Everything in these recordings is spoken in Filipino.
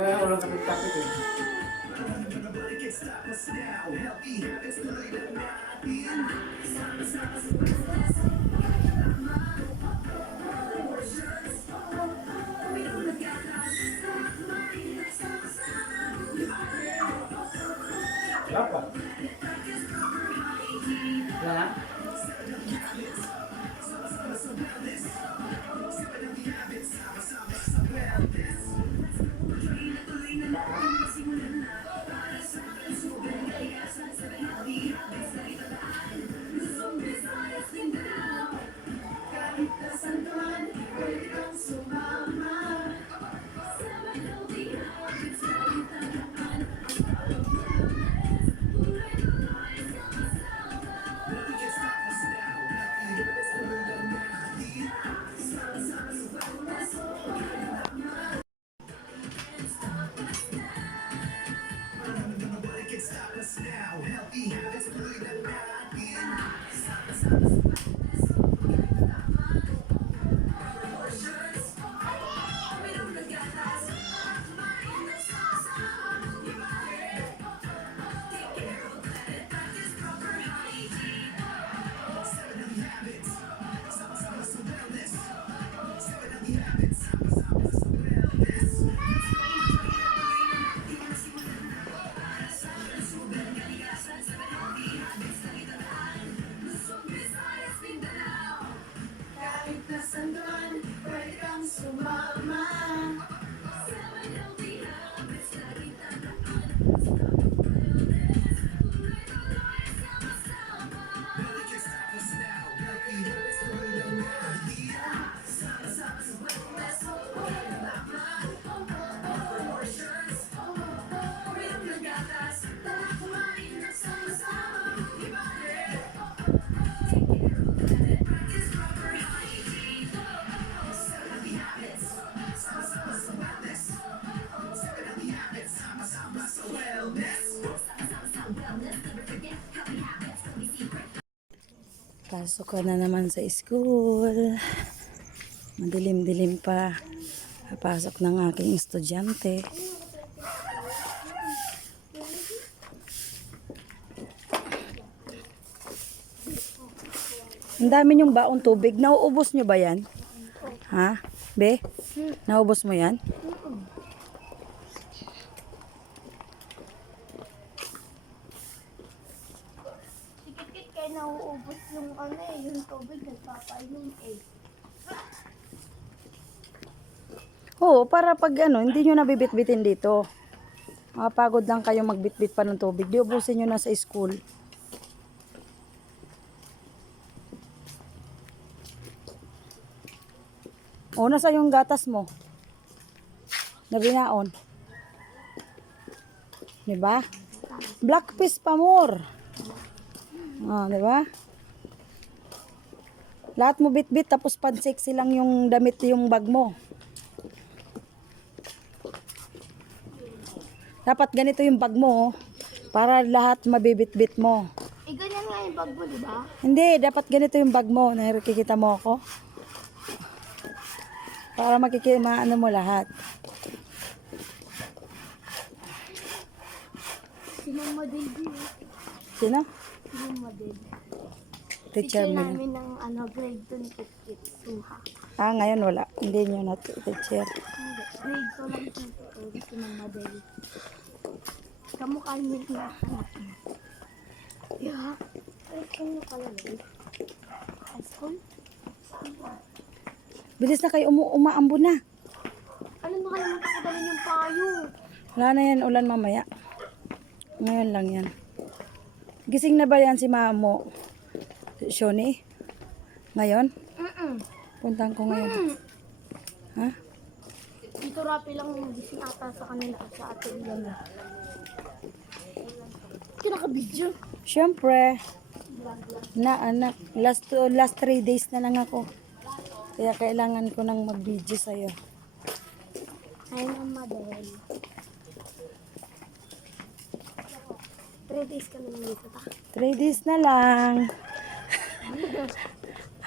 Kaya walang kapit-kapit eh. Dapat. Wala na? Pasok ka na naman sa school. Madilim-dilim pa. Papasok ng aking estudyante. Ang dami niyong baong tubig. Nauubos niyo ba yan? Ha? Be? Nauubos mo yan? Tikit-kit kayo nauubos yung yung tubig nagpapainom eh. Oo, para pag hindi nyo nabibit-bitin dito. Makapagod lang kayo magbit-bit pa ng tubig. Di ubusin nyo na sa school. O, nasa yung gatas mo? Nabinaon. Diba? Black fish pa more. Ah, diba? Lahat mo bit-bit tapos pansexy lang yung damit yung bag mo. Dapat ganito yung bag mo, para lahat mabibit-bit mo. Eh, ganyan nga yung bag mo, di ba? Hindi, dapat ganito yung bag mo. Nakikita mo ako? Para maano mo lahat. Sinong model din? Sino? Sinong model? Teacher mo. namin ng grade 2 ni Kit Suha. Ah, ngayon wala. Hindi nyo na teacher. Hindi, grade 2 lang siya. Sinong model? Kamukha niya yung anak niya. Yeah. Ay, kanya pala eh. High school? Bilis na kayo, umaambo na. Ano na kayo matakadalan yung payo? Wala na yan, ulan mamaya. Ngayon lang yan. Gising na ba yan si Mamo? Shoni? Ngayon? Puntahan ko ngayon. Ha? Dito rapi lang yung gising ata sa kanila at sa atin yan. Kinaka-video. Siyempre. Na anak, last 3 days na lang ako. Kaya kailangan ko nang mag-video sa'yo. Ay, mama dahil. 3 days ka naman dito ta. 3 days na lang.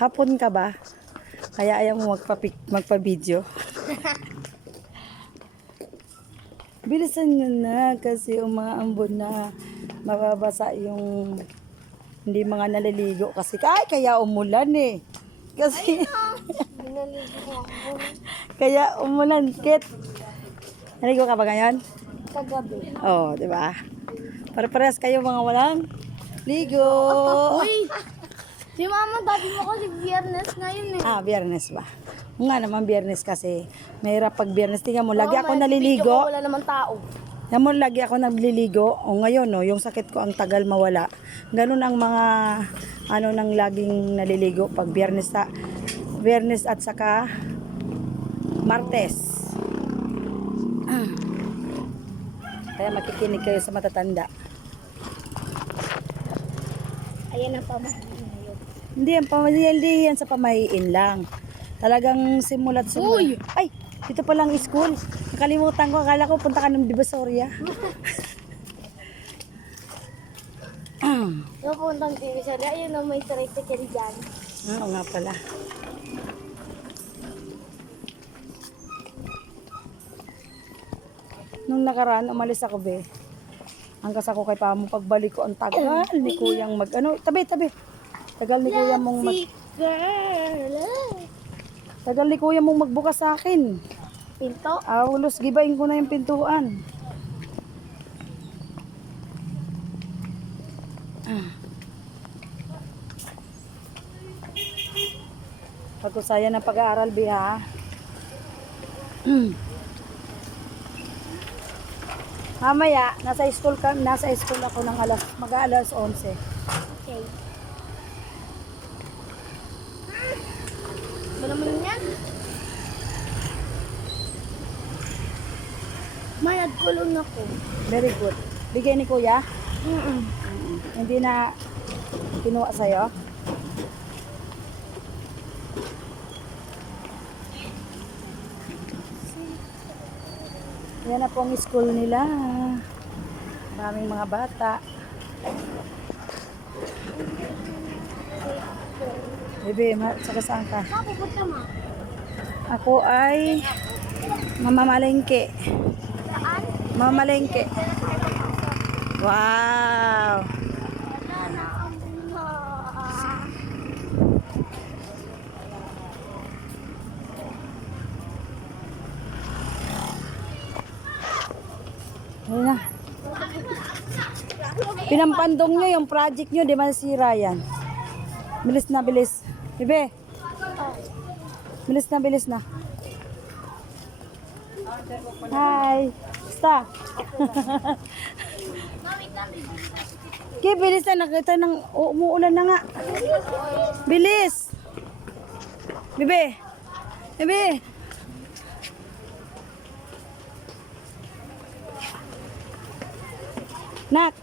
Hapon ka ba? Kaya ayaw mo magpa-video. Bilisan nyo na kasi umaambon na. Mababasa yung hindi mga naliligo kasi kaya umulan eh. Kasi Binaligo ako kaya umulan, Kit. Naligo ka ba ngayon? kagabi. Oh, di ba? Pare-parehas kayo mga walang ligo. Uy! Si mama, dati mo kasi biyernes ngayon eh. Biyernes ba? Nga naman biyernes kasi. Mahirap pag biyernes. Tingnan mo, lagi Oo, ako may video naliligo. ko, wala naman tao. Tingnan mo, lagi ako nagliligo. O ngayon, no, yung sakit ko ang tagal mawala. Ganun ang mga nang laging naliligo pag biyernes at saka Martes. Kaya makikinig kayo sa matatanda. Ayan ang pamahiin ngayon. Hindi yan sa pamahiin lang. Talagang simulat. Uy! Ay, dito pa lang school. Nakalimutan ko. Akala ko punta ka ng Divisoria. Yung puntang TV sa ayun na may tricycle dyan. Oo nga pala. Nung nakaraan, umalis ako, be. Hanggang ako kay Pamo, pagbalik ko, ang tagal ni Kuyang tabi. Tagal ni Kuyang mong Girl! tagal ni Kuyang mong magbukas sa akin. Pinto? Ulos, gibain ko na yung pintuan. Pagkusaya ng pag-aaral, be, ha? Mamaya, nasa school ako ng mag-aalas 11. Okay. Ba naman yan? May nagkulong ako. Very good. Bigay ni Kuya? Hindi na kinuha sa'yo? Yan na po ang school nila. Maraming mga bata. Bebe, saka saan ka? Saan pupunta mo? Ako ay mamamalengke. Saan? Mamamalengke. Wow! Wala na ang bunga. Ayun na. Pinampandong nyo yung project nyo, di masira yan. Bilis na, bilis. Bebe, bilis na. Hi. Basta. Okay, bilis na. Nakita ng umuulan na nga. Bilis. Bebe. Bebe. Nak.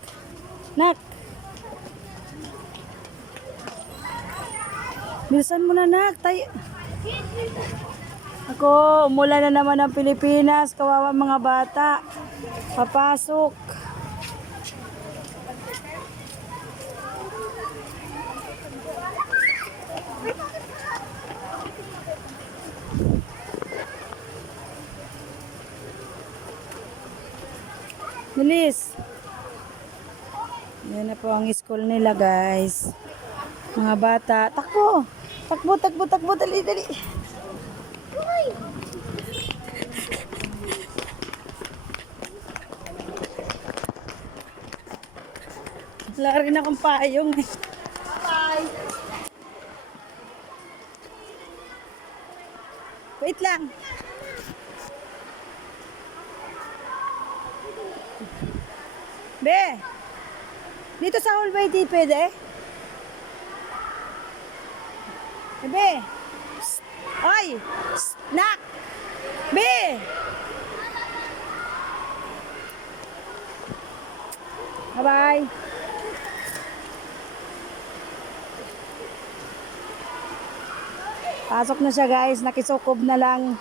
Bilisan mo na, nak. Ako, umulan na naman ang Pilipinas. Kawawa mga bata. Papasok. Bilis. Yan na po ang school nila, guys. Mga bata. Takbo. Dali. Wala rin akong payong. Bye! Wait lang. Be. Dito sa hallway di pwede? Be. Psst. Oy. Psst. Nak. Be. Bye-bye. Pasok na siya, guys. Nakisukob na lang.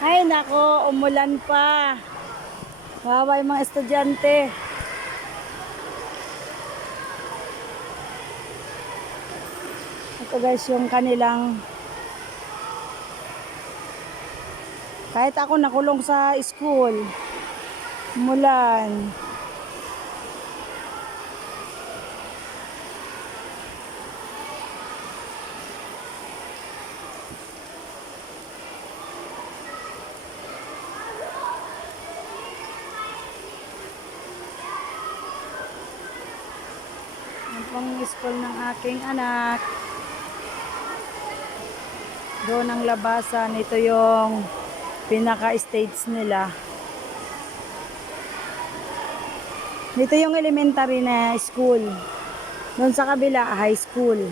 Ay, nako, umulan pa. Wawa yung mga estudyante. Ito guys, yung kanilang... Kahit ako nakulong sa school. Umulan. Yan pong school ng aking anak. Doon ang labasan. Ito yung pinaka-stage nila. Dito yung elementary na school. Doon sa kabila, high school.